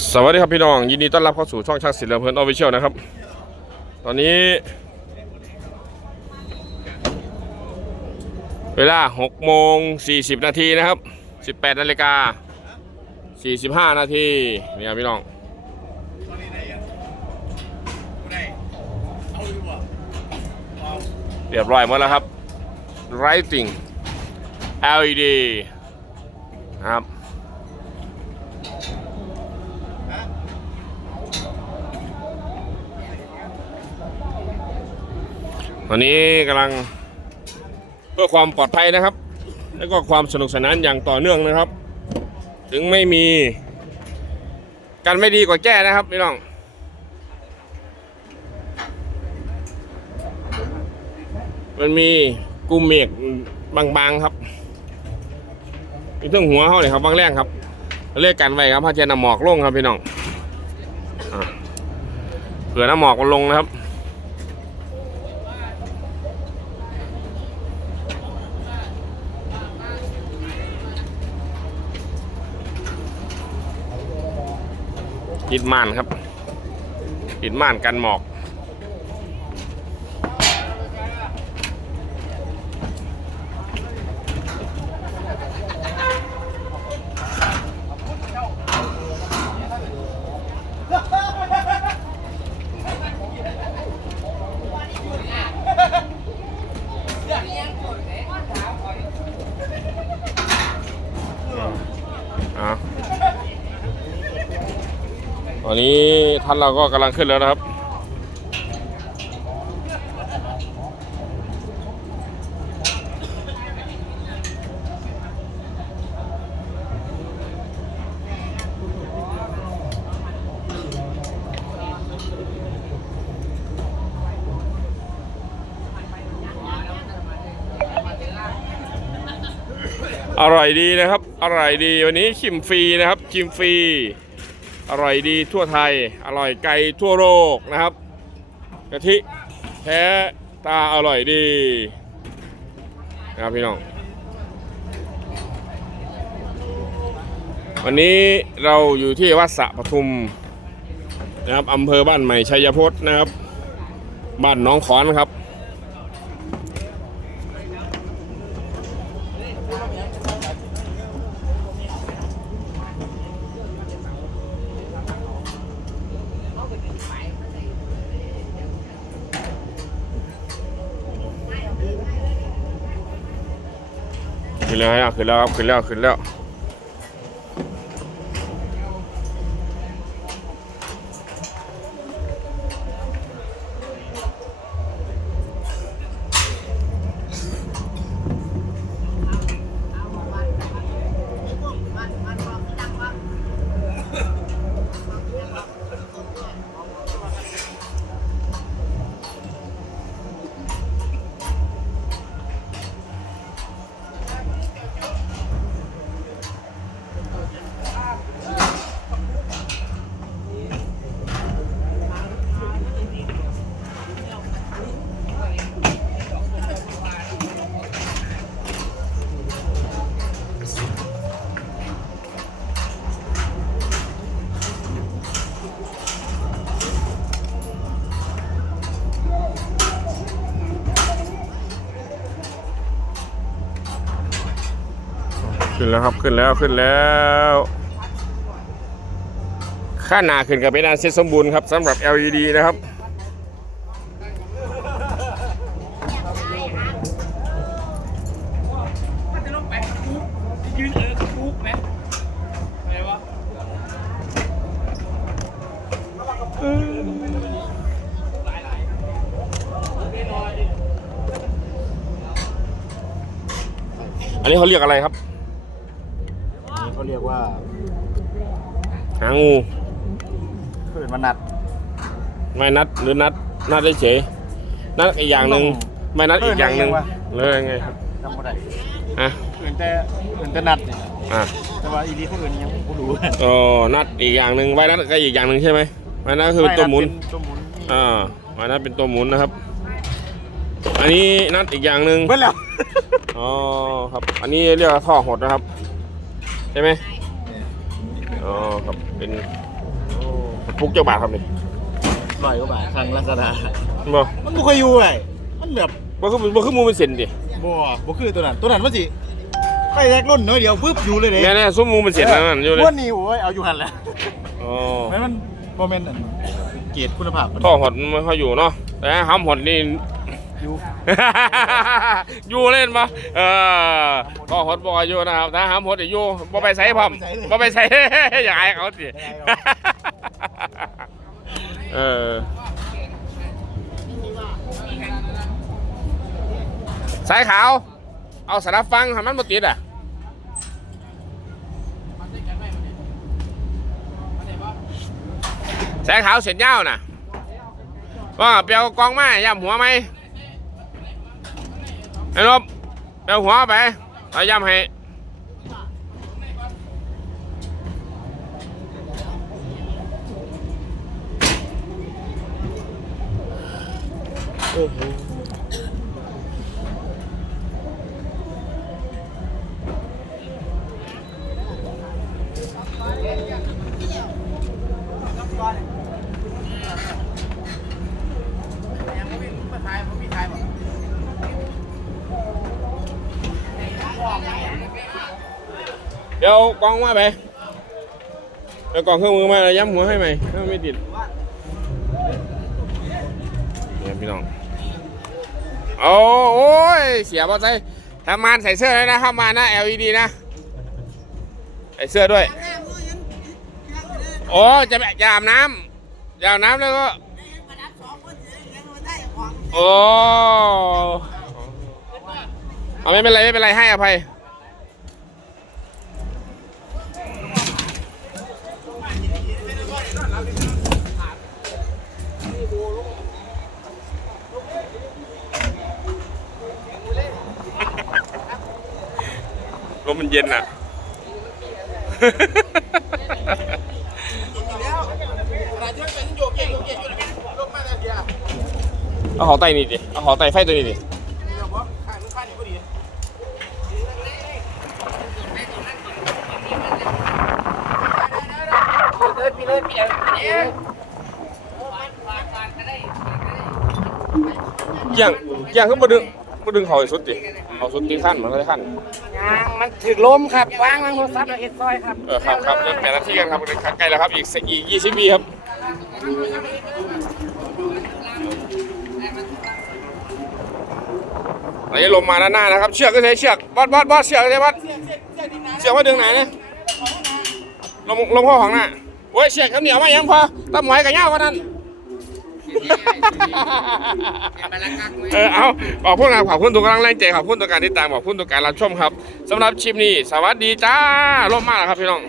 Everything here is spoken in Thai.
สวัสดีครับพี่น้อง ยินดีต้อนรับเข้าสู่ช่องช่างศิลป์เพลินออฟฟิเชียลนะครับ ตอนนี้ เวลา6โมง40 นาทีนะครับ 18นาฬิกา45 นาทีนี่ครับพี่น้องเรียบร้อยหมดแล้วครับ Lighting LED นะครับ อนนี้กำลังเพื่อความปลอดภัยนะครับ แล้วก็ความสนุกสนานอย่างต่อเนื่องนะครับ ถึงไม่มีกันไม่ดีกว่าแก้นะครับพี่น้องมันมีกุมเมฆบางๆครับมีเครื่องหัวเขาเลยครับบางแรงครับเรียกกันไว้ครับพาเจนำหมอกลงครับพี่น้องอเผื่อน้ำหมอกมันลงนะครับ ปิดม่านครับปิดม่านกันหมอก อนนี้ท่านเราก็กำลังขึ้นแล้วนะครับ อร่อยดีนะครับ อร่อยดีวันนี้ชิมฟรีนะครับชิมฟรี อร่อยดีทั่วไทย อร่อยไกลทั่วโลกนะครับกะทิแท้ตาอร่อยดีนะครับพี่น้อง วันนี้เราอยู่ที่วัดสะปทุมนะครับอำเภอบ้านใหม่ชัยพจน์นะครับ บ้านน้องขอนครับ ขึ้นแล้วขึ้นแล้วครับขึ้นแล้วขึ้นแล้ว ขึ้นแล้วครับขึ้นแล้วขึ้นแล้วค่าหนาขึ้นกับเป็นอันเสร็จสมบูรณ์ครับสำหรับ LED นะครับถ้าจะลงไปคุกยืนเออคุกไหมอะไรวะอันนี้เขาเรียกอะไรครับ เขาเรียกว่าหางูคลื่นมนัด ไม่นัดหรือนัดนัดเฉยๆนัดอีกอย่างหนึ่งไม่นัดอีกอย่างหนึ่งเลยไงครับจำไม่ได้อะอื่นแต่อื่นแต่นัดนี่อะแต่ว่าอีดีเขาอื่นยังไม่รู้อ๋อนัดอีกอย่างหนึ่งไว้นัดก็อีกอย่างหนึ่งใช่ไหมไว้นัดคือเป็นตัวหมุนไตัวหมุนอ่าไว้นัดเป็นตัวหมุนนะครับ อันนี้นัดอีกอย่างหนึ่งเบิ้ลแล้วอ๋อครับ อันนี้เรียกว่าท่อหดนะครับ ใช่ไหมอ๋อครับเป็นปุกเจ้าบาทครับนี่ร้อยกว่าบาททางลาซาด้าบ่มันบ่เคยอยู่เลยมันแบบบ่คือบ่คือหมูเป็นเส้นดิบ่บ่คือตัวนั้นตัวนั้นมันสิไปแรกรุ่นน้อยเดียวปึ๊บอยู่เลยเด้แน่ๆซุ้มหมูเป็นเส้นนั่นอยู่เลยม้วนนี่โอ้ยเอาอยู่หันแหละอ๋อแม่นมันบ่แม่นอันเกรดคุณภาพมันท่อหดมันไม่ค่อยอยู่เนาะแต่ห้ำหดนี่ อยู่ อยู่เล่นปะเออท่อหดบอกอยู่นะครับถ้าห้ำหดอยู่บ่ไปใส่พร้อมบ่ไปใส่ อย่าอายเขาสิเออสายขาว เอาสารับฟังให้มันบ่ติดอะสายขาวเสร็จยาวน่ะว่าเปียวกองไม้ย่ำหัวไหม ไอ้ลบเปียวหัว เดี๋ยวกองมาไปเดี๋ยวกองเครื่องมือมาแล้วย่ำหัวให้ไหมถ้าไม่ติดเนี่ยพี่น้องโอ้โอ้ยเสียบอลใจทำงานใส่เสื้อเลยนะทำงานนะ LED นะใส่เสื้อด้วยโอ้จะไปจะอาบน้ำจะอาบน้ำแล้วก็โอ้เอาไม่เป็นไรไม่เป็นไรให้อภัย ลมมันเย็นอะ เอาหอไตนี่ดิ เอาหอไตไฟตัวนี้ดิ เดินไปเลยเปลี่ยนเอ๊ะเกี่ยงเกี่ยงขึ้นมาดึงมาดึงเขาให้สุดดิเอาสุดตีขั้นมันก็ได้ขั้นยางมันถึกลมครับวางวางโทรศัพท์เราเอ็ดซอยครับเออครับครับเริ่มแปดนาทีกันครับใกล้แล้วครับอีกสักอีกยี่สิบวิครับไหนลมมาด้านหน้านะครับ เชือกก็ใช้เชือกบอสบอสบอสเชือกก็ใช้บอสเชือกว่าดึงไหนเนี่ยลมลมเข้าของหน้า โอ้ยเชือกข้าวเหนียวมายังพอตั้มหมอยกับเงาวันนั้นเออเอาขอบคุณครับขอบคุณทุกกำลังแรงใจขอบคุณทุกการติดตามขอบคุณทุกการรับชมครับสำหรับชิปนี้ สวัสดีจ้าร่มมากครับพี่น้อง